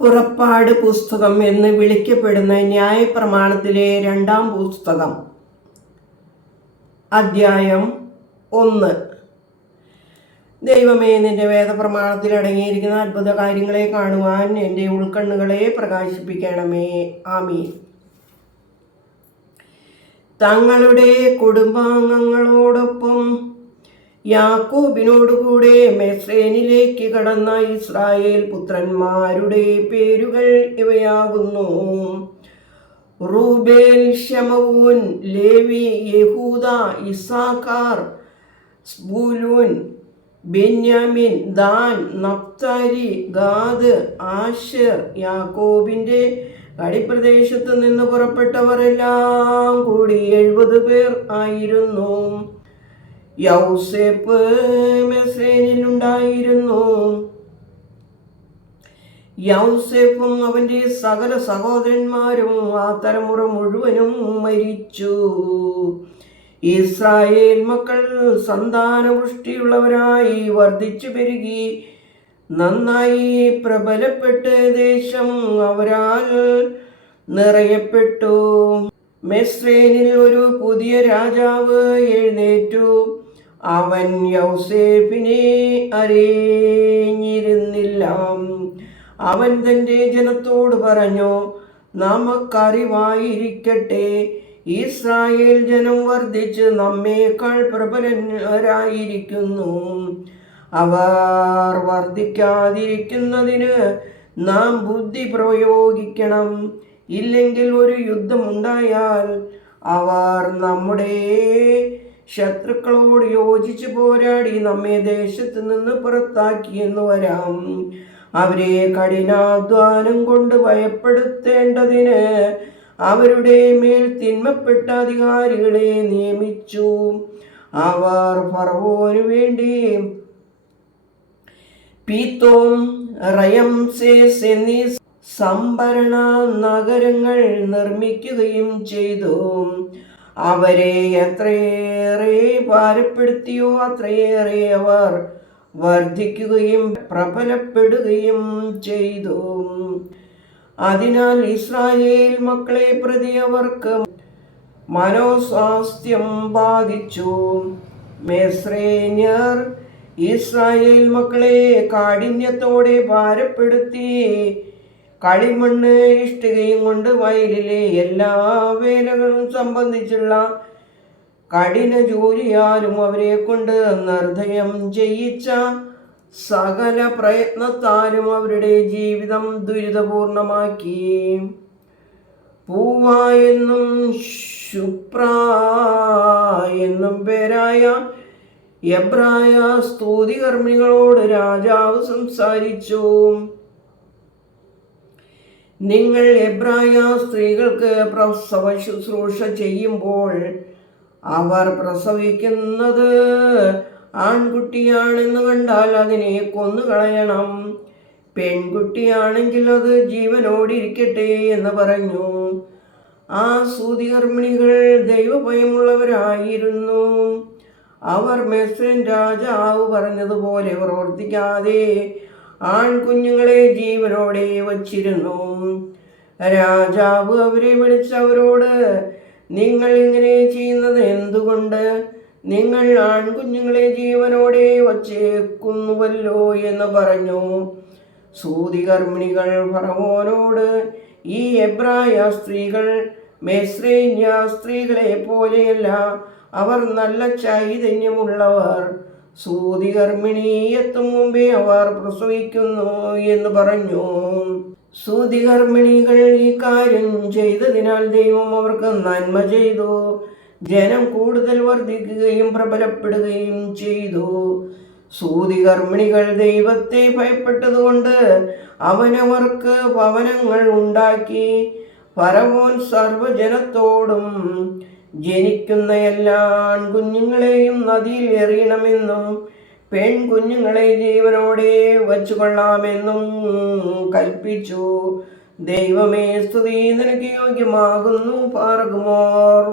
പുറപ്പാട് പുസ്തകം എന്ന് വിളിക്കപ്പെടുന്ന ന്യായപ്രമാണത്തിലെ 2-ാം പുസ്തകം, അധ്യായം 1. ദൈവമേ, നിന്റെ വേദപ്രമാണത്തിൽ അടങ്ങിയിരിക്കുന്ന അത്ഭുത കാര്യങ്ങളെ കാണുവാൻ എൻ്റെ ഉൾക്കണ്ണുകളെ പ്രകാശിപ്പിക്കണമേ. ആമീൻ. തങ്ങളുടെ കുടുംബാംഗങ്ങളോടൊപ്പം യാക്കോബിനോടുകൂടെ മിസ്രയീമിലേക്ക് കടന്ന ഇസ്രായേൽ പുത്രന്മാരുടെ പേരുകൾ ഇവയാകുന്നു: റൂബേൽ, ശമഊൻ, ലേവി, യഹൂദ, Issachar, Zebulun, Benjamin, Dan, Naphtali, Gad, Asher. യാക്കോബിന്റെ കടിപ്രദേശത്ത് നിന്ന് പുറപ്പെട്ടവർ എല്ലാം കൂടി 70 പേർ ആയിരുന്നു. യൗസേപ്പ് മിസ്രയീമിലുണ്ടായിരുന്നു. യൗസേപ്പും അവന്റെ സകല സഹോദരന്മാരും ആ തലമുറ മുഴുവനും മരിച്ചു. ഇസ്രായേൽ മക്കൾ സന്താനപുഷ്ടിയുള്ളവരായി വർദ്ധിച്ചു പെരുകി നന്നായി പ്രബലപ്പെട്ട് ദേശം അവരാൽ നിറയപ്പെട്ടു. മിസ്രയീമിൽ ഒരു പുതിയ രാജാവ് എഴുന്നേറ്റു. അവൻ യൗസേപ്പിനെ അറിഞ്ഞിരുന്നില്ല. അവൻ തൻ്റെ ജനത്തോട് പറഞ്ഞു: നമുക്കറിവായിരിക്കട്ടെ, ഇസ്രായേൽ ജനം വർദ്ധിച്ച് നമ്മേക്കാൾ പ്രബലരായിരിക്കുന്നു. അവർ വർദ്ധിക്കാതിരിക്കുന്നതിന് നാം ബുദ്ധി പ്രയോഗിക്കണം. ഇല്ലെങ്കിൽ ഒരു യുദ്ധമുണ്ടായാൽ അവർ നമ്മുടെ ശത്രുക്കളോട് യോജിച്ച് പോരാടി നമ്മെ ദേശത്ത് നിന്ന് പുറത്താക്കിയെന്ന് വരാം. അവരെ കഠിനാധ്വാനം കൊണ്ട് ഭയപ്പെടുത്തേണ്ടതിന് അവരുടെ മേൽ തിന്മപ്പെട്ട അധികാരികളെ നിയമിച്ചു. അവർ ഫറവോനു വേണ്ടി പീത്തോം, റയംസേസ് എന്നീ സംഭരണ നഗരങ്ങൾ നിർമ്മിക്കുകയും ചെയ്തു. അവരെ എത്രയേറെ ഭാരപ്പെടുത്തിയോ അത്രയേറെ അവർ വർദ്ധിക്കുകയും പ്രബലപ്പെടുകയും ചെയ്തു. അതിനാൽ ഇസ്രായേൽ മക്കളെ പ്രതി അവർക്ക് മനോസ്വാസ്ഥ്യം ബാധിച്ചു. മിസ്രയീമ്യർ ഇസ്രായേൽ മക്കളെ കാഠിന്യത്തോടെ ഭാരപ്പെടുത്തി കളിമണ്ണ്, ഇഷ്ടികയും കൊണ്ട് വയലിലെ എല്ലാ വേലകളും സംബന്ധിച്ചുള്ള കഠിന ജോലിയാലും അവരെ കൊണ്ട് നിർദ്ദയം ചെയ്യിച്ച സകല പ്രയത്നത്താലും അവരുടെ ജീവിതം ദുരിതപൂർണമാക്കി. പൂവ എന്നും ശുപ്ര എന്നും പേരായ എബ്രായ സ്തുതികർമ്മികളോട് രാജാവ് സംസാരിച്ചു: നിങ്ങൾ എബ്രായ സ്ത്രീകൾക്ക് പ്രസവ ശുശ്രൂഷ ചെയ്യുമ്പോൾ അവർ പ്രസവിക്കുന്നത് ആൺകുട്ടിയാണെന്ന് കണ്ടാൽ അതിനെ കൊന്നുകളയണം. പെൺകുട്ടിയാണെങ്കിൽ അത് ജീവനോടിരിക്കട്ടെ എന്ന് പറഞ്ഞു. ആ സൂതികർമ്മിണികൾ ദൈവഭയമുള്ളവരായിരുന്നു. അവർ മിസ്രയീം രാജാവ് പറഞ്ഞതുപോലെ പ്രവർത്തിക്കാതെ ആൺകുഞ്ഞുങ്ങളെ ജീവനോടെ വച്ചിരുന്നു. രാജാവ് അവരെ വിളിച്ച് അവരോട്: നിങ്ങൾ ഇങ്ങനെ ചെയ്യുന്നത് എന്തുകൊണ്ട്? നിങ്ങൾ ആൺകുഞ്ഞുങ്ങളെ ജീവനോടെ വച്ചേക്കുന്നുവല്ലോ എന്ന് പറഞ്ഞു. സൂതികർമ്മിണികൾ ഫറവോനോട്: ഈ എബ്രായ സ്ത്രീകൾ മിസ്രയീമ്യ സ്ത്രീകളെ പോലെയല്ല, അവർ നല്ല ചൈതന്യമുള്ളവർ. സൂതികർമ്മിണി എത്തും മുമ്പേ അവർ പ്രസവിക്കുന്നു എന്ന് പറഞ്ഞു. സൂതികർമ്മിണികൾ ഈ കാര്യം ചെയ്തതിനാൽ ദൈവം അവർക്ക് നന്മ ചെയ്തു. ജനം കൂടുതൽ വർദ്ധിക്കുകയും പ്രബലപ്പെടുകയും ചെയ്തു. സൂതികർമ്മിണികൾ ദൈവത്തെ ഭയപ്പെട്ടതുകൊണ്ട് അവനവർക്ക് ഭവനങ്ങൾ ഉണ്ടാക്കി. ഫറവോൻ സർവ്വജനത്തോടും ജനിക്കുന്ന എല്ലാ ആൺകുഞ്ഞുങ്ങളെയും നദിയിൽ എറിയണമെന്നും പെൺകുഞ്ഞുങ്ങളെ ജീവനോടെ വച്ചുകൊള്ളാമെന്നും കൽപ്പിച്ചു. ദൈവമേ, സ്തുതി നിനക്ക് യോഗ്യമാകുന്നു. പാർക്കുമോർ.